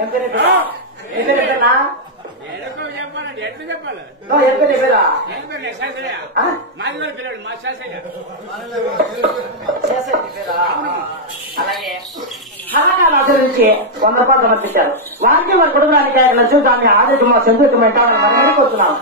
ఏం పేరు ఏం పేరునా చెప్పాలండి ఎట్లా చెప్పాలి ఏం పేరు పేరా మాది పిల్లడు మా శాసయ్య అలాగే సమాజాలు ఆచరించి 100 రూపాయలు సమర్పించారు. వారికి వారి కుటుంబానికి నచ్చు దాన్ని ఆరోగ్యం సంతృప్తమైన మనం కోరుతున్నాం.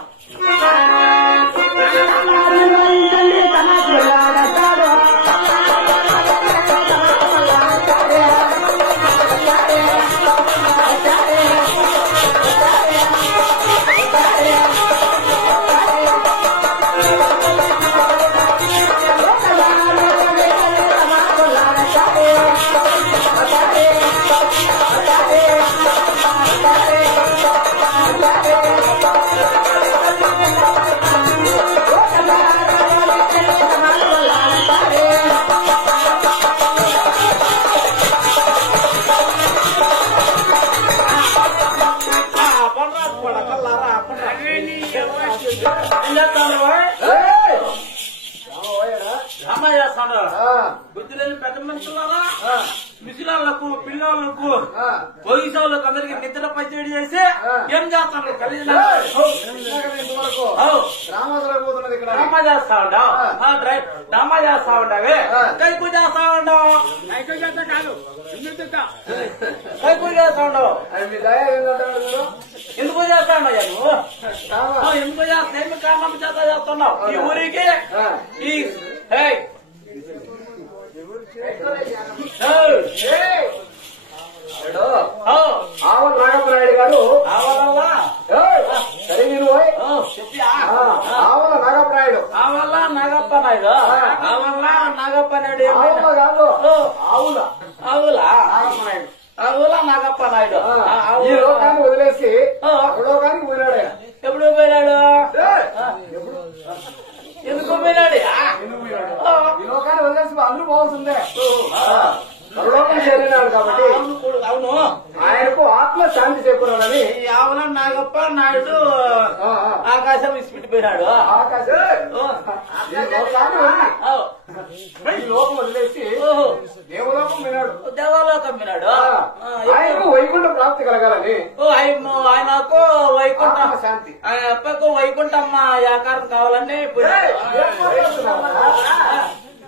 బుద్ధి లేని పెద్ద మనుషులారా ముసలాళ్లకు పిల్లలకు పోలీసులకు అందరికి నిద్ర పచ్చడి చేసి ఏం చేస్తాను డ్రామా చేస్తా ఉండవు డ్రామా చేస్తా ఉండవే కైకు చేస్తా ఉండవు కైకు చేస్తా కాదు కైకు చేస్తా ఉండవు ఎందుకు చేస్తా ఉండవు నువ్వు ఎందుకు చేస్తా కారణం చేత చేస్తున్నావు ఈ ఊరికి ఈ ఆవల నాగప్పనాయుడు గారు సరే నేను ఆవల నాగప్పనాయుడు ఆవల్ల నాగప్పనాయుడు ఆవల్ల నాగప్పనాయుడు ఆవుల కాదు ఆవుల ఆవుల నాగప్పనాయుడు ఆవుల నాగప్పనాయుడు ఈ లోకాన్ని వదిలేసి లోకానికి పోయినాడు ఆయన. ఎప్పుడు పోయినాడు ఎందుకు పోయినాడు ఈ లోకాన్ని వదిలేసి అందరూ పోవాల్సిందే పరలోకం చేరినాడు కాబట్టి అవును ఆయనకు ఆత్మ శాంతి చేకూరాలని ఆవుల నాగప్ప నాయుడు ఆకాశం విసిపెట్టిపోయినాడు ఈ లోకం వదిలేసి దేవలోకం వినాడు దేవలోకం వినాడు ఆయనకు వైకుంఠ ప్రాప్తి కలగాలని ఆయనకు వైకుంఠం శాంతి అప్పకు వైకుంఠమ్మ ఆకారం కావాలని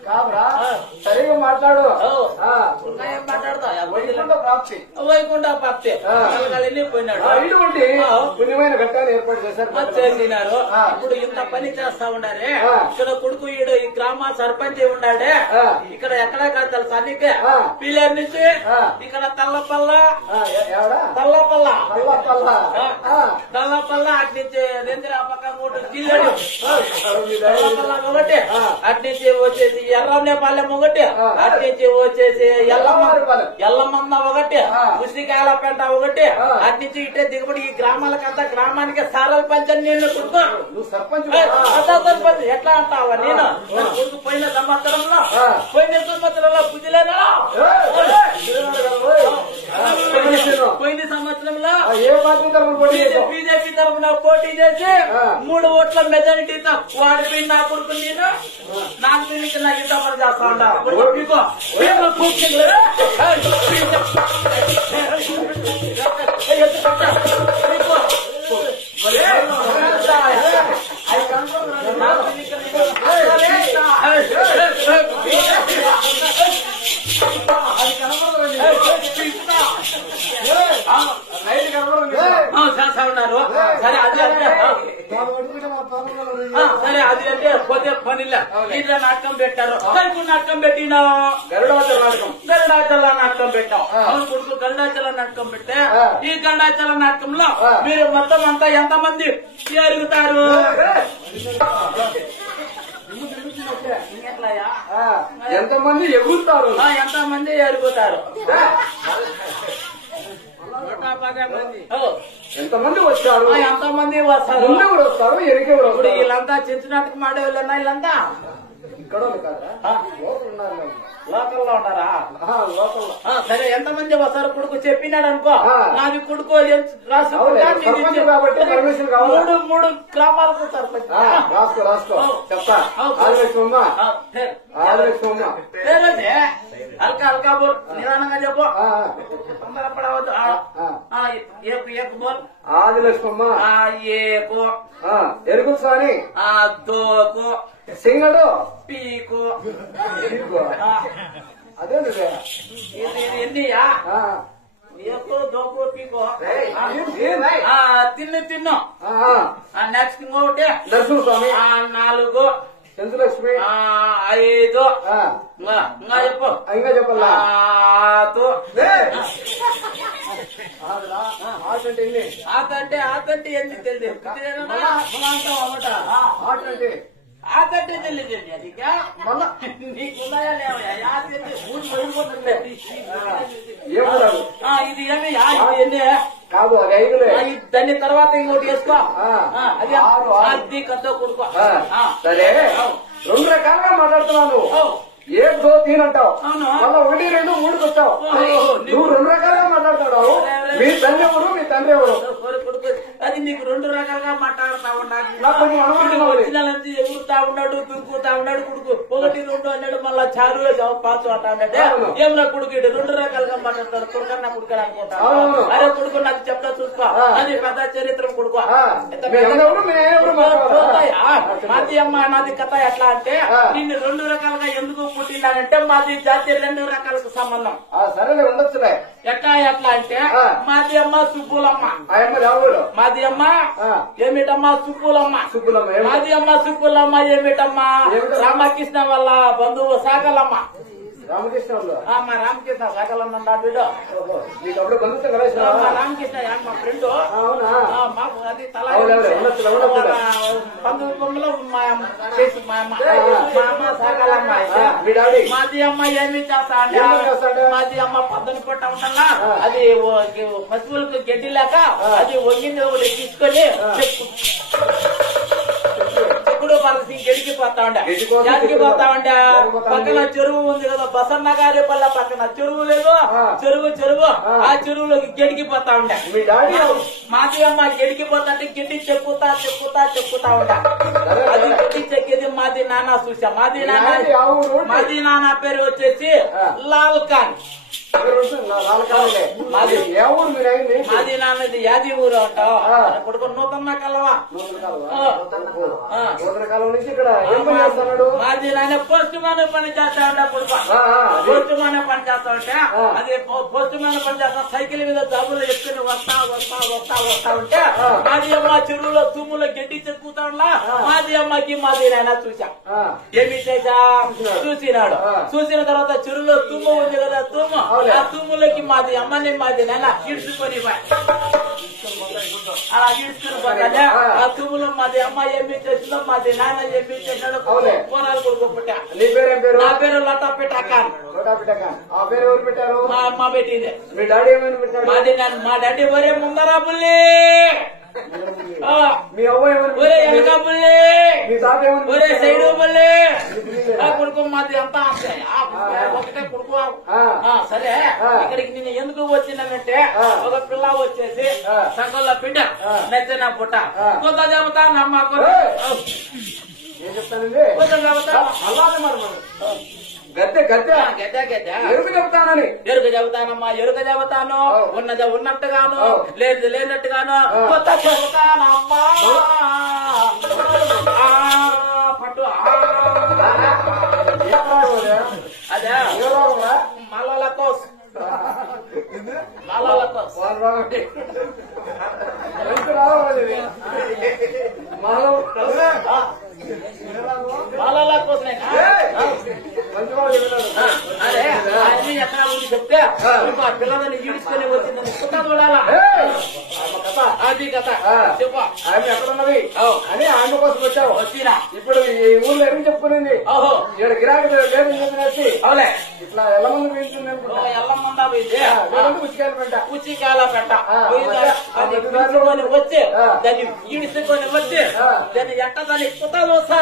కాదురా సరిగా మాట్లాడు మాట్లాడతా వైకుంఠ ప్రాప్తి వైకుంఠ ప్రాప్తి పోయినాడు ఇటువంటి పుణ్యమైన ఘట్టాన్ని ఏర్పాటు చేశారు చేసినారు. ఇప్పుడు ఇంత పని చేస్తా ఉండారే ఇక్కడ కొడుకు ఈడు ఈ గ్రామ సర్పంచ్ ఉన్నాడే ఇక్కడ ఎక్కడ తెలుసా నీకే పిల్లర్ నుంచి ఇక్కడ తల్లపల్ల అటు నుంచి ఆ పక్క జిల్లాడు తల్లపల్ల ఒకటి అటు నుంచి వచ్చేసి ఎర్రనేపాలెం ఒకటి అటు నుంచి వచ్చేసి ఎల్లమ్మ ఒకటి ఉసిరికాయల పెంట ఒకటి అటు నుంచి ఇటే దిగుబడి ఈ గ్రామాలకంతా గ్రామానికి సారల పంచని నేను నువ్వు సర్పంచ్ సర్పంచ్ ఎట్లా అంటావా నేను కొడుకు పోయిన సంవత్సరంలో బుద్ధిలేనా పోయిన సంవత్సరంలో బీజేపీ తరఫున పోటీ చేసి 3 ఓట్ల మెజారిటీతో వాడిపోయి నా కొడుకు నేను నాకు తిరిగి నాకు ఇంత పని చేస్తా ఉంటా చేస్తా ఉన్నారు. సరే అది అంటే పోతే పనిలే ఇట్లా నాటకం పెట్టారు. ఇప్పుడు నాటకం పెట్టినా గరుడాచల నాటకం పెట్టాం. అవును కొడుకు గరుడాచల నాటకం పెట్టే ఈ గరుడాచల నాటకంలో మీరు మొత్తం అంతా ఎంతమంది ఎరుగుతారు? ఎంతమంది ఎగురుతారు? ఎంతమంది ఎరుగుతారు? ఎంతమంది వచ్చారు? ఎంతమంది వస్తారు? ఎవరు వస్తారు? ఎరికెవరు? ఇప్పుడు వీళ్ళంతా చిన్నట్టుకు మాడేవాళ్ళన్నా వీళ్ళంతా ఇక్కడ లోకల్లో ఉన్నారా? లోకల్లో. సరే ఎంతమంది వస్తారు? కొడుకు చెప్పినాడు అనుకో నాది కొడుకు రాసి కాబట్టి పర్మిషన్ కావాలి. 3 గ్రామాలకు సర్పంచ్ రాసుకో చెప్తా. ఆదిలక్ష్మమ్మ హల్కా హల్కా బోల్ నిదానంగా చెప్పు తొందరపడవద్దు ఏకు ఏకు బోల్ ఆదిలక్ష్మమ్మ ఏకు ఎరుకు స్వామి దోకు సింగడు పీకు అదే ఎన్నియా ఏకు దోకు పీకు తిన్ను నెక్స్ట్ ఇంకొకటి నరసింహ స్వామి 4 చంద్రలక్ష్మి 5 ఇంకా చెప్పు ఇంకా చెప్పాలా ఆతంటే ఎన్ని తెలియదు ఆతంటే తెలియదు నీకున్నాయా లేవయా ఇది ఏమి ఎన్ని కాదు అది 5 దాని తర్వాత ఇంకోటి వేసుకో అది అది కథ కొడుకో సరే 2 రకాలుగా మాట్లాడుతున్నాను ఏ దో తీనంటావు మళ్ళా 1, 2, 3 వచ్చావు నువ్వు 2 రకాలుగా మాట్లాడుతున్నావు మీ తల్లి ఎవరు మీ తండ్రి ఎవరు అది నీకు 2 రకాలుగా మాట్లాడుతా నాకు ఉన్నాడు ఎగురుతా ఉన్నాడు దురుకుతా ఉన్నాడు కొడుకు 1, 2 అన్నాడు మళ్ళా చారు పాచు అంటా అన్నాడే ఏమన్నా కొడుకు 2 రకాలుగా మాట్లాడతాడు కొడుకన్నా కొడుకు అనుకుంటా అరే కొడుకు నాకు చెప్తా చూసుకో అది పెద్ద చరిత్ర కొడుకు మాది అమ్మ నాది కథ ఎట్లా అంటే నిన్ను 2 రకాలుగా ఎందుకు పుట్టినానంటే మాది జాతి 2 రకాలకు సంబంధం సరేలే ఉండొచ్చులే ఎట్లా అంటే మాది అమ్మ సుబ్బులమ్మ మాది అమ్మ ఏమిటమ్మా సుబ్బులమ్మ మాది అమ్మ సుబ్బులమ్మ ఏమిటమ్మా రామకృష్ణ వాళ్ళ బంధువు సాగలమ్మ రామకృష్ణ మా రామకృష్ణ సాగలమ్మ వీడు రామకృష్ణ మా ఫ్రెండ్ మాకు అది తల పంతొమ్మిదిలో మా అమ్మ సాగలమ్మ మాది అమ్మ ఏమి చేస్తా అంటే మాది అమ్మ పద్దెని పట్ట ఉండాలా అది పశువులకు గడ్డి లేక అది వంగింది ఒకటి తీసుకొని చెప్పుడు పలసి గడికి పోతా ఉండే పక్కన చెరువు ఉంది కదా బసన్న గారి పల్ల పక్కన చెరువు లేదు చెరువు ఆ చెరువులోకి గడికి పోతా ఉండే మాది అమ్మ గడికి పోతాంటే గడ్డి చెప్పుతా ఉండే అది గడ్డి చెక్కేది మాది నాన్న చూసా మాది నాన్న పేరు వచ్చేసి లాల్ ఖాన్ మాది నాన్నది యాది ఊరు అంటావు కొడుకు నూతన కలవా మాది నాన్న పోస్ట్ మ్యాన్ పని చేస్తా ఉంటే కొడుకు పోస్ట్ మ్యాన్ పని చేస్తా ఉంటే అది పోస్ట్ మ్యాన్ పని చేస్తా సైకిల్ మీద జబ్బులు ఎక్కుని వస్తా ఉంటే మాది అమ్మ చెరువులో తుమ్ములో గడ్డి చెక్కుతా ఉన్నా మాది అమ్మకి మాది నాయన చూసా ఏమి చేసా చూసినాడు చూసిన తర్వాత చెరువులో తుమ్ము ఉంది కదా తుమ్ము ఆ తుమ్ములకి మాది అమ్మని మాది నాయన ఈడ్చుకొని అలా ఈడ్చుకుని పోతానే ఆ తుమ్ములో మాది అమ్మ ఏమి చేసిందో మాది నాయన ఏమి చేసినాడు పోరాలు కొడుకోబట్టా నా పేరు లతా పెట్టాకాన్ మా అమ్మ పెట్టింది మా డాడీ ఒరే ముందరా బుల్లి ఒరే వెనక బుల్లి ఒరే సైడు బుల్లి కొడుకు మాది అంతా ఒకటే కొడుకు సరే ఇక్కడికి నేను ఎందుకు వచ్చినానంటే ఒక పిల్ల వచ్చేసి సంఘంలో బిడ్డ నచ్చిన పుట్ట కొత్త చెబుతానమ్మా ఏం చెప్తానండి గద్దె ఎరుకు చెబుతానని ఎరుక చెబుతానమ్మా ఎరుక చెబుతాను ఉన్నది ఉన్నట్టుగాను లేదు లేనట్టుగాను కొత్త చెబుతానమ్మా పట్టు అదే మళ్ళా కోస్ అదే అన్ని ఎక్కడ ఉండి చెప్తే పిల్లలని ఈడ్చుకొని వచ్చిందని కుట్ట చూడాలా అది కథ చెప్ప ఆమె ఎక్కడున్నది అని ఆమె కోసం వచ్చావు వచ్చినా ఇప్పుడు ఈ ఊళ్ళో ఏమి చెప్పుకునేది ఓహో ఇక్కడ గిరాకీ లేదని చెప్పినట్టు అవులే ఇట్లా ఎల్లమంది పోయింది ఎల్లమందా పోయింది ఉచికాయలు పెట్ట ఉచికాయల పెట్ట అది పిలుచుకొని వచ్చి దాన్ని ఈడ్చుకొని వచ్చి దాన్ని ఎట్ట దాన్ని కుట్ట చూసా